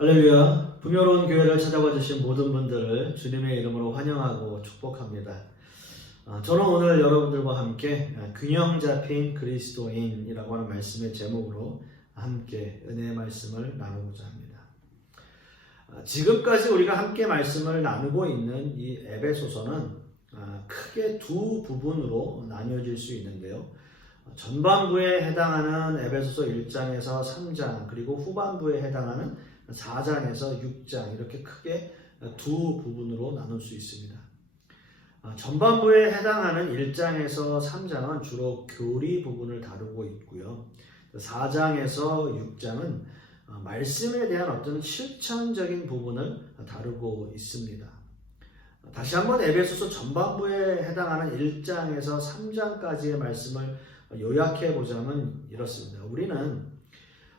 할렐루야. 풍요로운 교회를 찾아와 주신 모든 분들을 주님의 이름으로 환영하고 축복합니다. 아, 저는 오늘 여러분들과 함께 아, 균형 잡힌 그리스도인이라고 하는 말씀의 제목으로 함께 은혜의 말씀을 나누고자 합니다. 아, 지금까지 우리가 함께 말씀을 나누고 있는 이 에베소서는 아, 크게 두 부분으로 나뉘어질 수 있는데요. 전반부에 해당하는 에베소서 1장에서 3장 그리고 후반부에 해당하는 4장에서 6장 이렇게 크게 두 부분으로 나눌 수 있습니다. 아, 전반부에 해당하는 1장에서 3장은 주로 교리 부분을 다루고 있고요. 4장에서 6장은 아, 말씀에 대한 어떤 실천적인 부분을 다루고 있습니다. 다시 한번 에베소서 전반부에 해당하는 1장에서 3장까지의 말씀을 요약해 보자면 이렇습니다. 우리는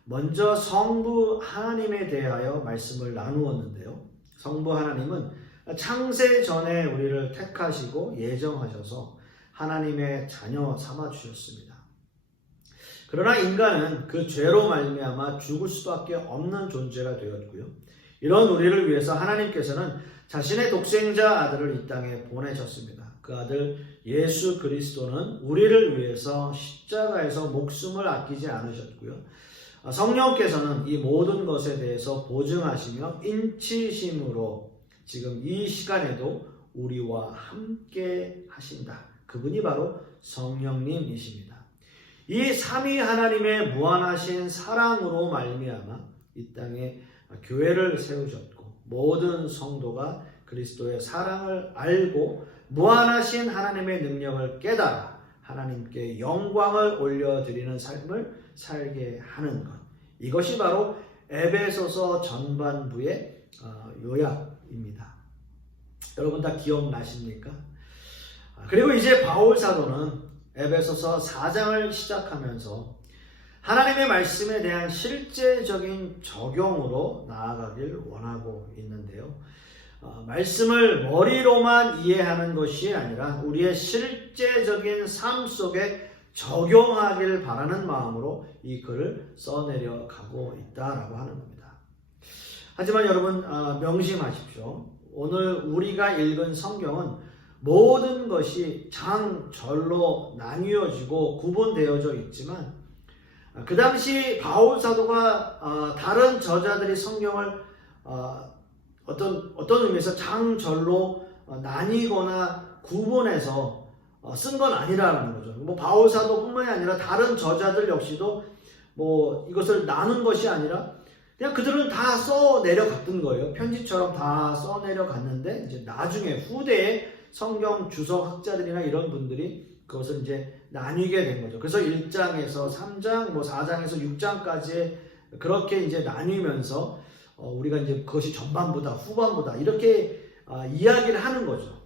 먼저 성부 하나님에 대하여 말씀을 나누었는데요. 성부 하나님은 창세 전에 우리를 택하시고 예정하셔서 하나님의 자녀 삼아 주셨습니다. 그러나 인간은 그 죄로 말미암아 죽을 수밖에 없는 존재가 되었고요. 이런 우리를 위해서 하나님께서는 자신의 독생자 아들을 이 땅에 보내셨습니다. 그 아들 예수 그리스도는 우리를 위해서 십자가에서 목숨을 아끼지 않으셨고요. 성령께서는 이 모든 것에 대해서 보증하시며 인치심으로 지금 이 시간에도 우리와 함께 하신다. 그분이 바로 성령님이십니다. 이 삼위 하나님의 무한하신 사랑으로 말미암아 이 땅에 교회를 세우셨고 모든 성도가 그리스도의 사랑을 알고 무한하신 하나님의 능력을 깨달아 하나님께 영광을 올려드리는 삶을 살게 하는 것. 이것이 바로 에베소서 전반부의 어, 요약입니다. 여러분 다 기억나십니까? 아, 그리고 이제 바울 사도는 에베소서 4장을 시작하면서 하나님의 말씀에 대한 실제적인 적용으로 나아가길 원하고 있는데요. 어, 말씀을 머리로만 이해하는 것이 아니라 우리의 실제적인 삶 속에 적용하길 바라는 마음으로 이 글을 써내려 가고 있다라고 하는 겁니다. 하지만 여러분 어, 명심하십시오. 오늘 우리가 읽은 성경은 모든 것이 장절로 나뉘어지고 구분되어져 있지만 어, 그 당시 바울 사도가 어, 다른 저자들이 성경을 어떤 어떤 의미에서 장절로 나뉘거나 구분해서 쓴 건 아니라는 거죠. 뭐 바울 사도뿐만이 아니라 다른 저자들 역시도 뭐 이것을 나눈 것이 아니라 그냥 그들은 다 써 내려갔던 거예요. 편지처럼 다 써 내려갔는데 이제 나중에 후대에 성경 주석 학자들이나 이런 분들이 그것을 이제 나뉘게 된 거죠. 그래서 1장에서 3장, 뭐 4장에서 6장까지 그렇게 이제 나뉘면서 어, 우리가 이제 그것이 전반부다, 후반부다 이렇게 어, 이야기를 하는 거죠.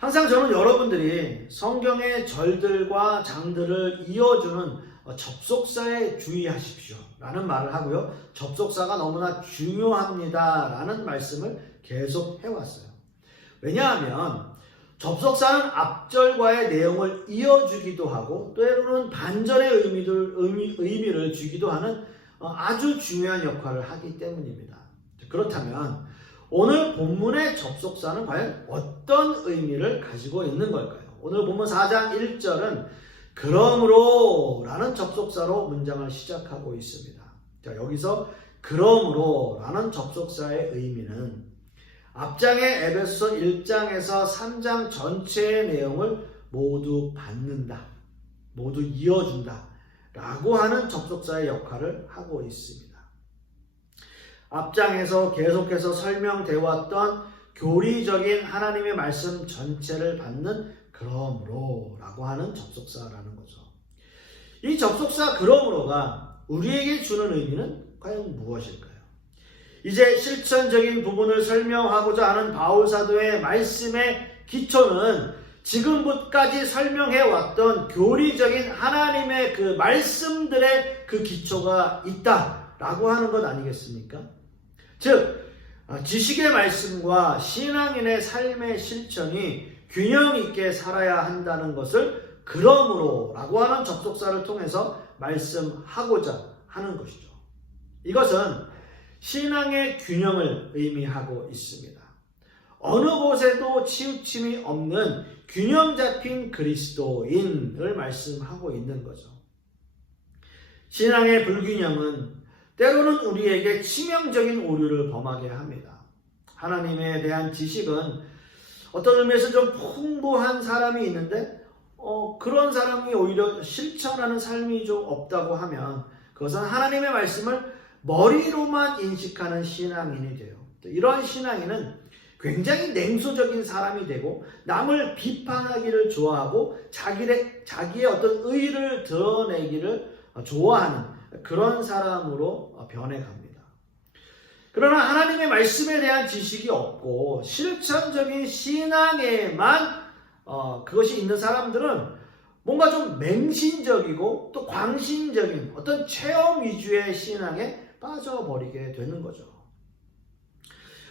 항상 저는 여러분들이 성경의 절들과 장들을 이어주는 어, 접속사에 주의하십시오. 라는 말을 하고요. 접속사가 너무나 중요합니다. 라는 말씀을 계속 해왔어요. 왜냐하면 접속사는 앞절과의 내용을 이어주기도 하고 때로는 반전의 의미를, 의미, 의미를 주기도 하는 어, 아주 중요한 역할을 하기 때문입니다. 그렇다면 오늘 본문의 접속사는 과연 어떤 의미를 가지고 있는 걸까요? 오늘 본문 4장 1절은 그러므로 라는 접속사로 문장을 시작하고 있습니다. 자, 여기서 그러므로 라는 접속사의 의미는 앞장의 에베소 1장에서 3장 전체의 내용을 모두 받는다. 모두 이어준다. 라고 하는 접속사의 역할을 하고 있습니다. 앞장에서 계속해서 설명되어 왔던 교리적인 하나님의 말씀 전체를 받는 그러므로 라고 하는 접속사라는 거죠. 이 접속사 그러므로가 우리에게 주는 의미는 과연 무엇일까요? 이제 실천적인 부분을 설명하고자 하는 바울 사도의 말씀의 기초는 지금까지 설명해 왔던 교리적인 하나님의 그 말씀들의 그 기초가 있다라고 하는 것 아니겠습니까? 즉 지식의 말씀과 신앙인의 삶의 실천이 균형 있게 살아야 한다는 것을 그러므로 라고 하는 접속사를 통해서 말씀하고자 하는 것이죠. 이것은 신앙의 균형을 의미하고 있습니다. 어느 곳에도 치우침이 없는 균형 잡힌 그리스도인을 말씀하고 있는 거죠. 신앙의 불균형은 때로는 우리에게 치명적인 오류를 범하게 합니다. 하나님에 대한 지식은 어떤 의미에서 좀 풍부한 사람이 있는데 어, 그런 사람이 오히려 실천하는 삶이 좀 없다고 하면 그것은 하나님의 말씀을 머리로만 인식하는 신앙인이 돼요. 이런 신앙인은 굉장히 냉소적인 사람이 되고 남을 비판하기를 좋아하고 자기의, 자기의 어떤 의를 드러내기를 좋아하는 그런 사람으로 변해갑니다. 그러나 하나님의 말씀에 대한 지식이 없고 실천적인 신앙에만 어, 그것이 있는 사람들은 뭔가 좀 맹신적이고 또 광신적인 어떤 체험 위주의 신앙에 빠져버리게 되는 거죠.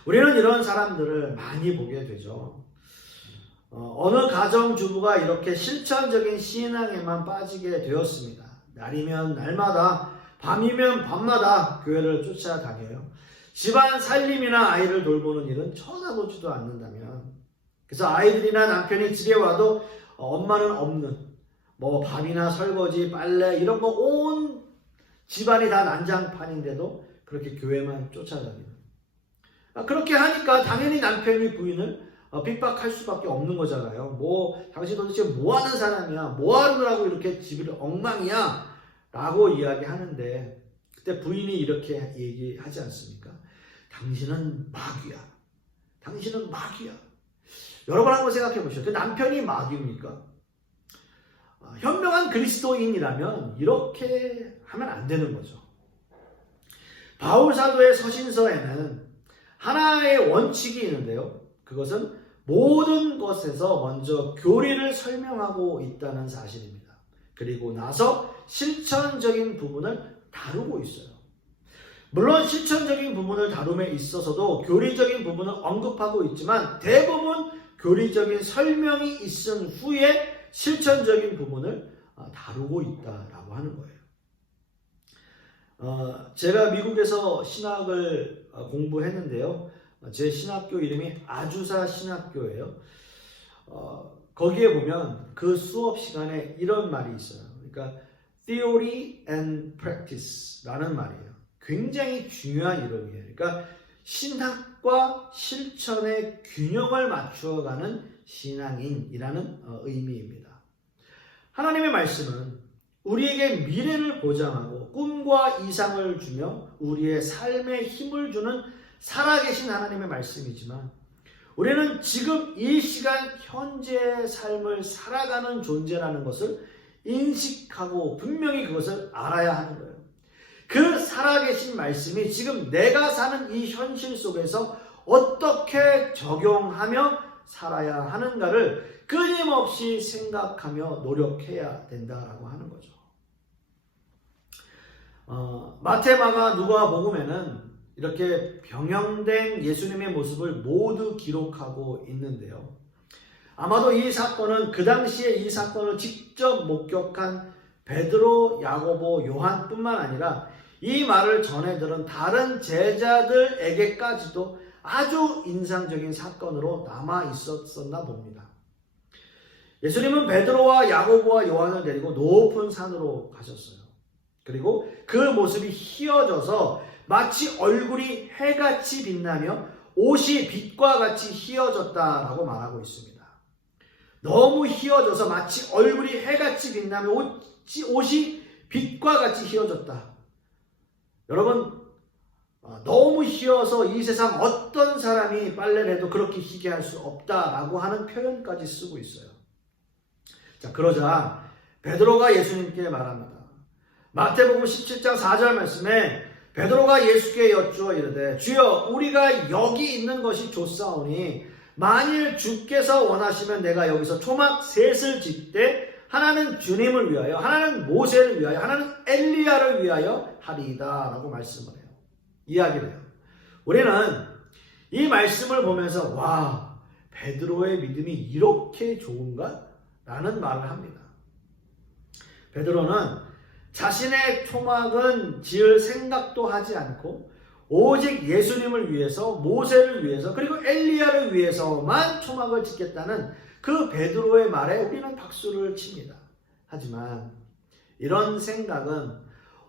우리는 이런 사람들을 많이 보게 되죠. 어, 느 가정주부가 이렇게 실천적인 신앙에만 빠지게 되었습니다. 날이면 날마다, 밤이면 밤마다 교회를 쫓아다녀요. 집안 살림이나 아이를 돌보는 일은 쳐다보지도 않는다면, 그래서 아이들이나 남편이 집에 와도 엄마는 없는, 뭐 밥이나 설거지, 빨래 이런 거 온 집안이 다 난장판인데도 그렇게 교회만 쫓아다니는. 아, 그렇게 하니까 당연히 남편이 부인을 어, 핍박할 수밖에 없는 거잖아요. 뭐 당신 도대체 뭐 하는 사람이야? 뭐 하느라고 이렇게 집을 엉망이야? 라고 이야기하는데 그때 부인이 이렇게 얘기하지 않습니까? 당신은 마귀야. 당신은 마귀야. 여러분 한번 생각해 보시죠. 그 남편이 마귀입니까? 아, 현명한 그리스도인이라면 이렇게 하면 안 되는 거죠. 바울 사도의 서신서에는 하나의 원칙이 있는데요. 그것은 모든 것에서 먼저 교리를 설명하고 있다는 사실입니다. 그리고 나서 실천적인 부분을 다루고 있어요. 물론 실천적인 부분을 다룸에 있어서도 교리적인 부분을 언급하고 있지만 대부분 교리적인 설명이 있은 후에 실천적인 부분을 어, 다루고 있다라고 하는 거예요. 어, 제가 미국에서 신학을 어, 공부했는데요. 제 신학교 이름이 아주사 신학교예요. 어, 거기에 보면 그 수업 시간에 이런 말이 있어요. 그러니까 theory and practice라는 말이에요. 굉장히 중요한 이름이에요. 그러니까 신학과 실천의 균형을 맞추어가는 신앙인이라는 어, 의미입니다. 하나님의 말씀은 우리에게 미래를 보장하고 꿈과 이상을 주며 우리의 삶에 힘을 주는 살아계신 하나님의 말씀이지만 우리는 지금 이 시간 현재의 삶을 살아가는 존재라는 것을 인식하고 분명히 그것을 알아야 하는 거예요. 그 살아계신 말씀이 지금 내가 사는 이 현실 속에서 어떻게 적용하며 살아야 하는가를 끊임없이 생각하며 노력해야 된다라고 하는 거죠. 어, 마테마가 누가 복음에는 이렇게 병영된 예수님의 모습을 모두 기록하고 있는데요. 아마도 이 사건은 그 당시에 이 사건을 직접 목격한 베드로, 야고보, 요한뿐만 아니라 이 말을 전해 들은 다른 제자들에게까지도 아주 인상적인 사건으로 남아 있었었나 봅니다. 예수님은 베드로와 야고보와 요한을 데리고 높은 산으로 가셨어요. 그리고 그 모습이 희어져서 마치 얼굴이 해같이 빛나며 옷이 빛과 같이 희어졌다라고 말하고 있습니다. 너무 희어져서 마치 얼굴이 해같이 빛나며 옷이, 빛과 같이 희어졌다. 여러분 어, 너무 희어서 이 세상 어떤 사람이 빨래를 해도 그렇게 희게 할 수 없다라고 하는 표현까지 쓰고 있어요. 자, 그러자 베드로가 예수님께 말합니다. 마태복음 17장 4절 말씀에 베드로가 예수께 여쭈어 이르되 주여 우리가 여기 있는 것이 좋사오니 만일 주께서 원하시면 내가 여기서 초막 셋을 짓되 하나는 주님을 위하여 하나는 모세를 위하여 하나는 엘리야를 위하여 하리이다라고 말씀을 해요. 이야기를 해요. 우리는 이 말씀을 보면서 와 베드로의 믿음이 이렇게 좋은가? 라는 말을 합니다. 베드로는 자신의 토막은 지을 생각도 하지 않고 오직 예수님을 위해서 모세를 위해서 그리고 엘리야를 위해서만 초막을 짓겠다는 그 베드로의 말에 우리는 박수를 칩니다. 하지만 이런 생각은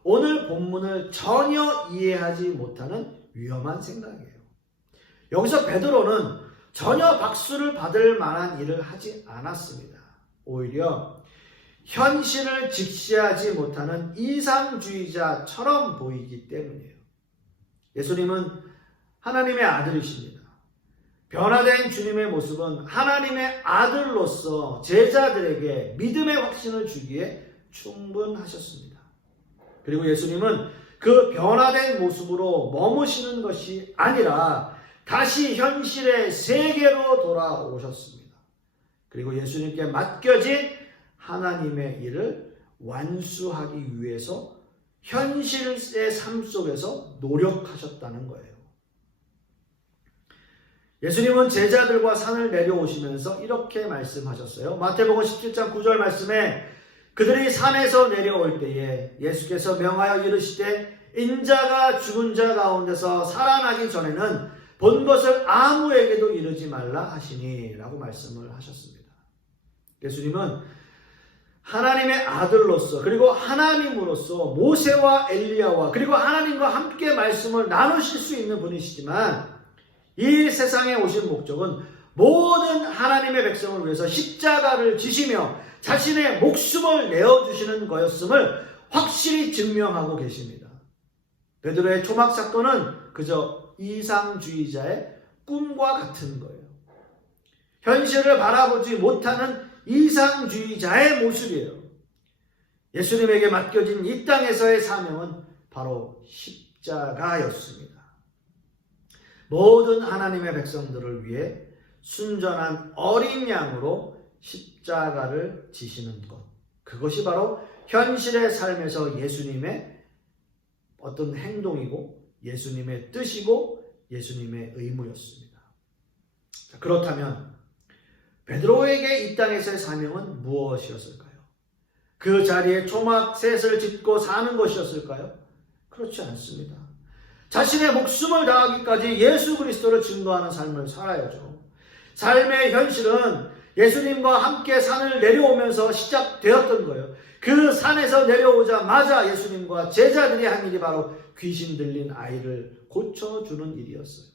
오늘 본문을 전혀 이해하지 못하는 위험한 생각이에요. 여기서 베드로는 전혀 박수를 받을 만한 일을 하지 않았습니다. 오히려 현실을 직시하지 못하는 이상주의자처럼 보이기 때문이에요. 예수님은 하나님의 아들이십니다. 변화된 주님의 모습은 하나님의 아들로서 제자들에게 믿음의 확신을 주기에 충분하셨습니다. 그리고 예수님은 그 변화된 모습으로 머무시는 것이 아니라 다시 현실의 세계로 돌아오셨습니다. 그리고 예수님께 맡겨진 하나님의 일을 완수하기 위해서 현실의 삶 속에서 노력하셨다는 거예요. 예수님은 제자들과 산을 내려오시면서 이렇게 말씀하셨어요. 마태복음 17장 9절 말씀에 그들이 산에서 내려올 때에 예수께서 명하여 이르시되 인자가 죽은 자 가운데서 살아나기 전에는 본 것을 아무에게도 이르지 말라 하시니라고 말씀을 하셨습니다. 예수님은 하나님의 아들로서 그리고 하나님으로서 모세와 엘리야와 그리고 하나님과 함께 말씀을 나누실 수 있는 분이시지만 이 세상에 오신 목적은 모든 하나님의 백성을 위해서 십자가를 지시며 자신의 목숨을 내어 주시는 거였음을 확실히 증명하고 계십니다. 베드로의 초막 사건은 그저 이상주의자의 꿈과 같은 거예요. 현실을 바라보지 못하는 이상주의자의 모습이에요. 예수님에게 맡겨진 이 땅에서의 사명은 바로 십자가였습니다. 모든 하나님의 백성들을 위해 순전한 어린 양으로 십자가를 지시는 것. 그것이 바로 현실의 삶에서 예수님의 어떤 행동이고 예수님의 뜻이고 예수님의 의무였습니다. 그렇다면 베드로에게 이 땅에서의 사명은 무엇이었을까요? 그 자리에 초막 셋을 짓고 사는 것이었을까요? 그렇지 않습니다. 자신의 목숨을 다하기까지 예수 그리스도를 증거하는 삶을 살아야죠. 삶의 현실은 예수님과 함께 산을 내려오면서 시작되었던 거예요. 그 산에서 내려오자마자 예수님과 제자들이 한 일이 바로 귀신 들린 아이를 고쳐주는 일이었어요.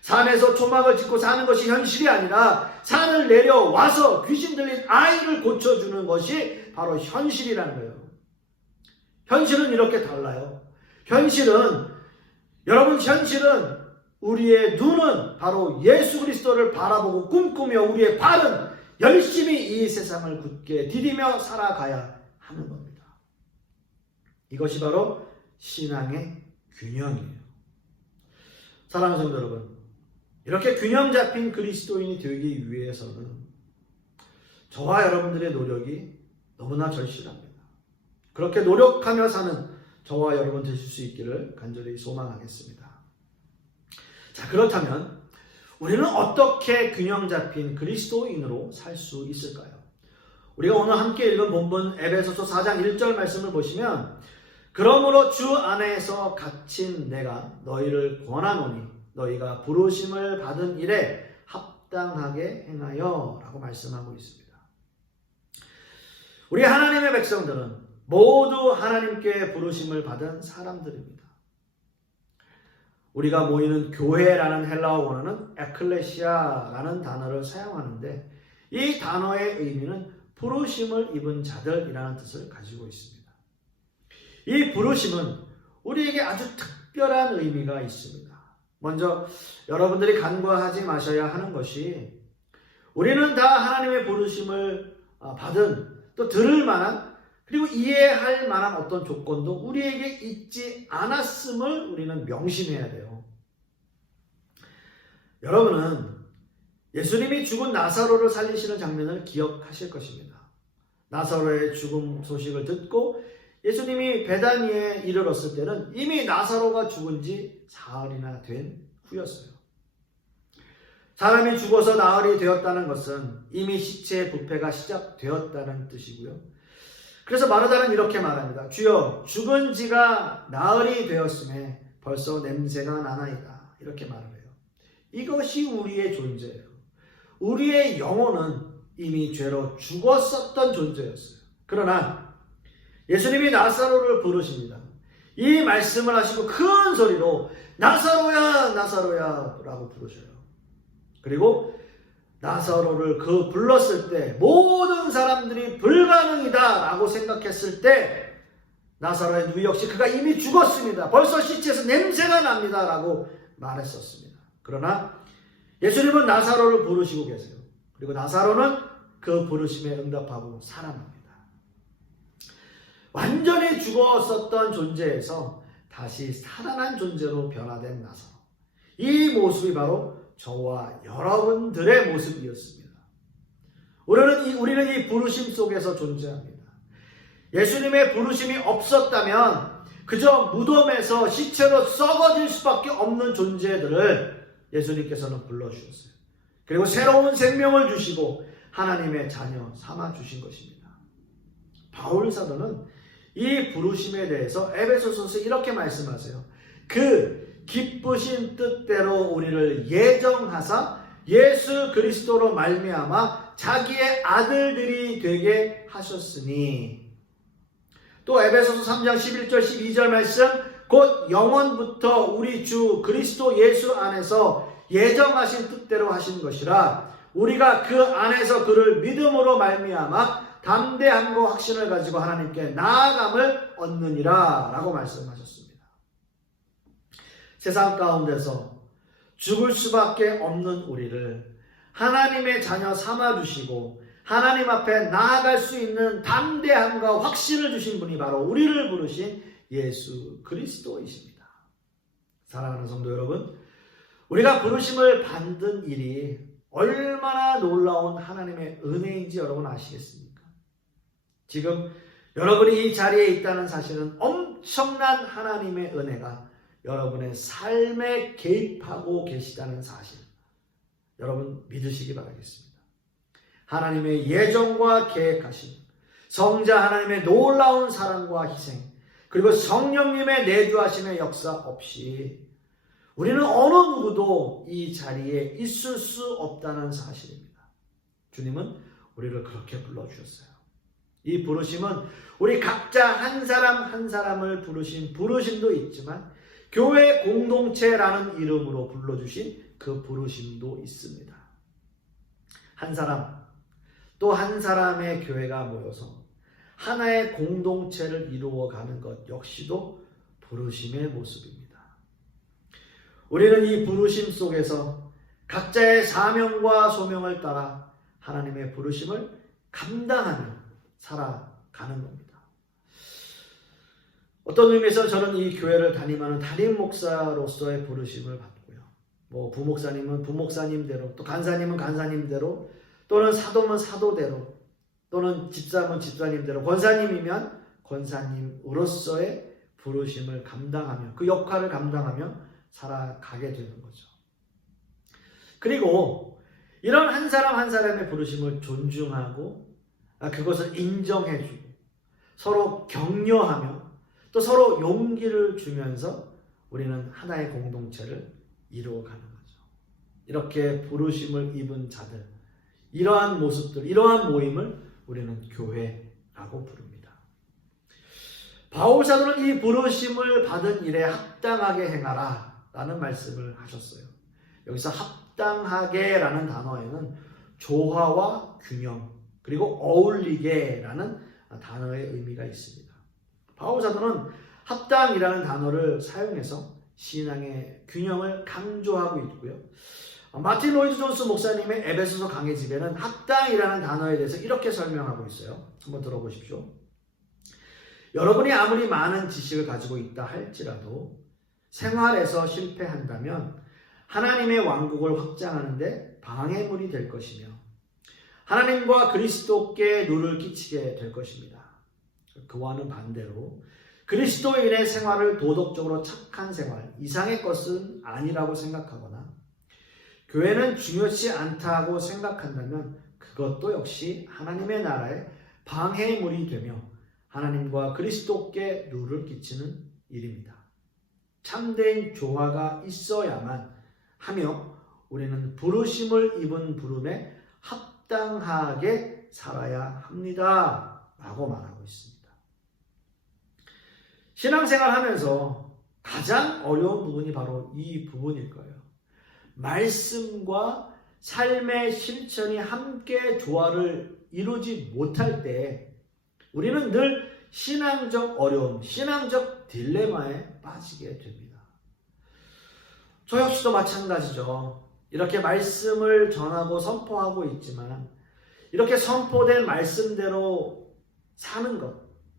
산에서 초막을 짓고 사는 것이 현실이 아니라 산을 내려와서 귀신 들린 아이를 고쳐주는 것이 바로 현실이라는 거예요. 현실은 이렇게 달라요. 현실은, 여러분, 현실은 우리의 눈은 바로 예수 그리스도를 바라보고 꿈꾸며 우리의 발은 열심히 이 세상을 굳게 디디며 살아가야 하는 겁니다. 이것이 바로 신앙의 균형이에요. 사랑하는 성도 여러분, 이렇게 균형 잡힌 그리스도인이 되기 위해서는 저와 여러분들의 노력이 너무나 절실합니다. 그렇게 노력하며 사는 저와 여러분 되실 수 있기를 간절히 소망하겠습니다. 자, 그렇다면 우리는 어떻게 균형 잡힌 그리스도인으로 살 수 있을까요? 우리가 오늘 함께 읽은 본문 에베소서 4장 1절 말씀을 보시면 그러므로 주 안에서 갇힌 내가 너희를 권하노니 너희가 부르심을 받은 일에 합당하게 행하여 라고 말씀하고 있습니다. 우리 하나님의 백성들은 모두 하나님께 부르심을 받은 사람들입니다. 우리가 모이는 교회라는 헬라어 원어는 에클레시아라는 단어를 사용하는데 이 단어의 의미는 부르심을 입은 자들이라는 뜻을 가지고 있습니다. 이 부르심은 우리에게 아주 특별한 의미가 있습니다. 먼저 여러분들이 간과하지 마셔야 하는 것이 우리는 다 하나님의 부르심을 받은 또 들을 만한 그리고 이해할 만한 어떤 조건도 우리에게 있지 않았음을 우리는 명심해야 돼요. 여러분은 예수님이 죽은 나사로를 살리시는 장면을 기억하실 것입니다. 나사로의 죽음 소식을 듣고 예수님이 베다니에 이르렀을 때는 이미 나사로가 죽은 지 사흘이나 된 후였어요. 사람이 죽어서 나흘이 되었다는 것은 이미 시체의 부패가 시작되었다는 뜻이고요. 그래서 마르다는 이렇게 말합니다. 주여 죽은 지가 나흘이 되었음에 벌써 냄새가 나나이다. 이렇게 말을 해요. 이것이 우리의 존재예요. 우리의 영혼은 이미 죄로 죽었었던 존재였어요. 그러나 예수님이 나사로를 부르십니다. 이 말씀을 하시고 큰 소리로 나사로야 나사로야 라고 부르셔요. 그리고 나사로를 그 불렀을 때 모든 사람들이 불가능이다 라고 생각했을 때 나사로의 누이 역시 그가 이미 죽었습니다. 벌써 시체에서 냄새가 납니다 라고 말했었습니다. 그러나 예수님은 나사로를 부르시고 계세요. 그리고 나사로는 그 부르심에 응답하고 살아납니다. 완전히 죽었었던 존재에서 다시 살아난 존재로 변화된 나사로. 이 모습이 바로 저와 여러분들의 모습이었습니다. 우리는 이, 우리는 이 부르심 속에서 존재합니다. 예수님의 부르심이 없었다면 그저 무덤에서 시체로 썩어질 수밖에 없는 존재들을 예수님께서는 불러주셨어요. 그리고 새로운 생명을 주시고 하나님의 자녀 삼아 주신 것입니다. 바울 사도는 이 부르심에 대해서 에베소서서 이렇게 말씀하세요. 그 기쁘신 뜻대로 우리를 예정하사 예수 그리스도로 말미암아 자기의 아들들이 되게 하셨으니 또 에베소서 3장 11절 12절 말씀 곧 영원부터 우리 주 그리스도 예수 안에서 예정하신 뜻대로 하신 것이라 우리가 그 안에서 그를 믿음으로 말미암아 담대함과 확신을 가지고 하나님께 나아감을 얻느니라 라고 말씀하셨습니다. 세상 가운데서 죽을 수밖에 없는 우리를 하나님의 자녀 삼아주시고 하나님 앞에 나아갈 수 있는 담대함과 확신을 주신 분이 바로 우리를 부르신 예수 그리스도이십니다. 사랑하는 성도 여러분, 우리가 부르심을 받는 일이 얼마나 놀라운 하나님의 은혜인지 여러분 아시겠습니까? 지금 여러분이 이 자리에 있다는 사실은 엄청난 하나님의 은혜가 여러분의 삶에 개입하고 계시다는 사실. 여러분 믿으시기 바라겠습니다. 하나님의 예정과 계획하심, 성자 하나님의 놀라운 사랑과 희생, 그리고 성령님의 내주하심의 역사 없이 우리는 어느 누구도 이 자리에 있을 수 없다는 사실입니다. 주님은 우리를 그렇게 불러주셨어요. 이 부르심은 우리 각자 한 사람 한 사람을 부르신 부르심도 있지만 교회 공동체라는 이름으로 불러주신 그 부르심도 있습니다. 한 사람, 또 한 사람의 교회가 모여서 하나의 공동체를 이루어가는 것 역시도 부르심의 모습입니다. 우리는 이 부르심 속에서 각자의 사명과 소명을 따라 하나님의 부르심을 감당하며 살아가는 겁니다. 어떤 의미에서 저는 이 교회를 담임하는 담임 목사로서의 부르심을 받고요. 뭐 부목사님은 부목사님대로, 또 간사님은 간사님대로, 또는 사도면 사도대로, 또는 집사면 집사님대로, 권사님이면 권사님으로서의 부르심을 감당하며 그 역할을 감당하며 살아가게 되는 거죠. 그리고 이런 한 사람 한 사람의 부르심을 존중하고 아, 그것을 인정해주고 서로 격려하며 또 서로 용기를 주면서 우리는 하나의 공동체를 이루어가는 거죠. 이렇게 부르심을 입은 자들, 이러한 모습들, 이러한 모임을 우리는 교회라고 부릅니다. 바울 사도는 이 부르심을 받은 일에 합당하게 행하라 라는 말씀을 하셨어요. 여기서 합당하게라는 단어에는 조화와 균형, 그리고 어울리게라는 단어의 의미가 있습니다. 바울 사도는 합당이라는 단어를 사용해서 신앙의 균형을 강조하고 있고요. 마틴 로이드 존스 목사님의 에베소서 강해집에는 합당이라는 단어에 대해서 이렇게 설명하고 있어요. 한번 들어보십시오. 여러분이 아무리 많은 지식을 가지고 있다 할지라도 생활에서 실패한다면 하나님의 왕국을 확장하는데 방해물이 될 것이며 하나님과 그리스도께 누를 끼치게 될 것입니다. 그와는 반대로 그리스도인의 생활을 도덕적으로 착한 생활, 이상의 것은 아니라고 생각하거나 교회는 중요치 않다고 생각한다면 그것도 역시 하나님의 나라의 방해물이 되며 하나님과 그리스도께 누를 끼치는 일입니다. 참된 조화가 있어야만 하며 우리는 부르심을 입은 부름에 합당하게 살아야 합니다. 라고 말하고 있습니다. 신앙생활 하면서 가장 어려운 부분이 바로 이 부분일 거예요. 말씀과 삶의 실천이 함께 조화를 이루지 못할 때 우리는 늘 신앙적 어려움, 신앙적 딜레마에 빠지게 됩니다. 저 역시도 마찬가지죠. 이렇게 말씀을 전하고 선포하고 있지만 이렇게 선포된 말씀대로 사는 것,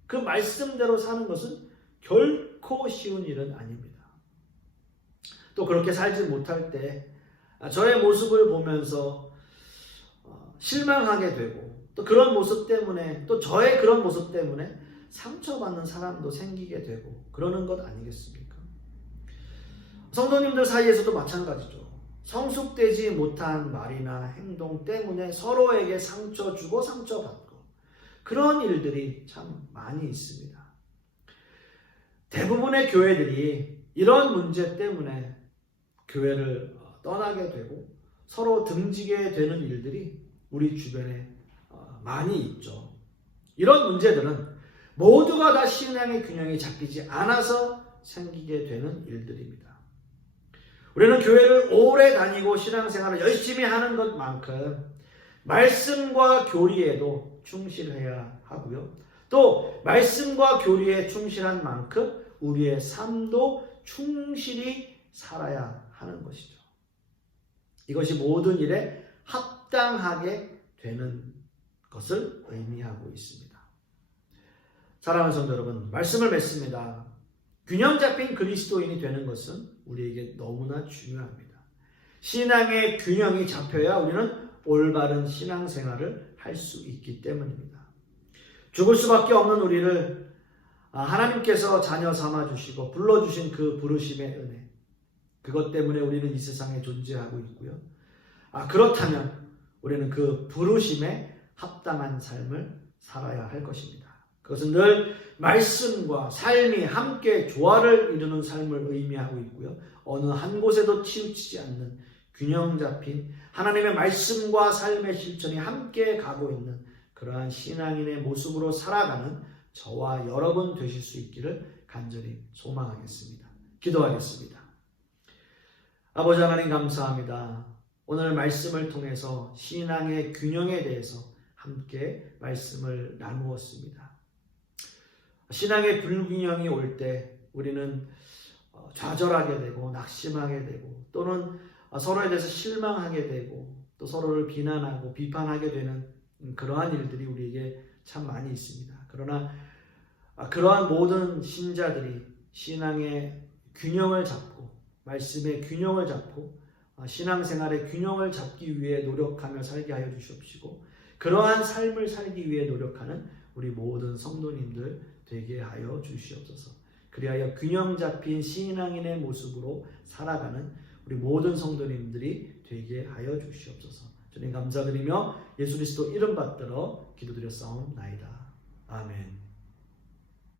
그 말씀대로 사는 것은 결코 쉬운 일은 아닙니다. 또 그렇게 살지 못할 때 저의 모습을 보면서 어, 실망하게 되고 또 그런 모습 때문에 또 저의 그런 모습 때문에 상처받는 사람도 생기게 되고 그러는 것 아니겠습니까? 성도님들 사이에서도 마찬가지죠. 성숙되지 못한 말이나 행동 때문에 서로에게 상처 주고 상처 받고 그런 일들이 참 많이 있습니다. 대부분의 교회들이 이런 문제 때문에 교회를 떠나게 되고 서로 등지게 되는 일들이 우리 주변에 어, 많이 있죠. 이런 문제들은 모두가 다 신앙의 균형이 잡히지 않아서 생기게 되는 일들입니다. 우리는 교회를 오래 다니고 신앙생활을 열심히 하는 것만큼 말씀과 교리에도 충실해야 하고요. 또 말씀과 교리에 충실한 만큼 우리의 삶도 충실히 살아야 하는 것이죠. 이것이 모든 일에 합당하게 되는 것을 의미하고 있습니다. 사랑하는 성도 여러분, 말씀을 맺습니다. 균형 잡힌 그리스도인이 되는 것은 우리에게 너무나 중요합니다. 신앙의 균형이 잡혀야 우리는 올바른 신앙생활을 할 수 있기 때문입니다. 죽을 수밖에 없는 우리를 하나님께서 자녀 삼아 주시고 불러 주신 그 부르심의 은혜, 그것 때문에 우리는 이 세상에 존재하고 있고요. 아, 그렇다면 우리는 그 부르심에 합당한 삶을 살아야 할 것입니다. 그것은 늘 말씀과 삶이 함께 조화를 이루는 삶을 의미하고 있고요. 어느 한 곳에도 치우치지 않는 균형 잡힌 하나님의 말씀과 삶의 실천이 함께 가고 있는 그러한 신앙인의 모습으로 살아가는 저와 여러분 되실 수 있기를 간절히 소망하겠습니다. 기도하겠습니다. 아버지 하나님 감사합니다. 오늘 말씀을 통해서 신앙의 균형에 대해서 함께 말씀을 나누었습니다. 신앙의 불균형이 올 때 우리는 어, 좌절하게 되고 낙심하게 되고 또는 서로에 대해서 실망하게 되고 또 서로를 비난하고 비판하게 되는 그러한 일들이 우리에게 참 많이 있습니다. 그러나 아, 그러한 모든 신자들이 신앙의 균형을 잡고 말씀의 균형을 잡고 아, 신앙생활의 균형을 잡기 위해 노력하며 살게 하여 주시옵시고 그러한 삶을 살기 위해 노력하는 우리 모든 성도님들 되게 하여 주시옵소서. 그리하여 균형 잡힌 신앙인의 모습으로 살아가는 우리 모든 성도님들이 되게 하여 주시옵소서. 주님 감사드리며 예수 그리스도 이름 받들어 기도드렸사옵나이다. 아멘.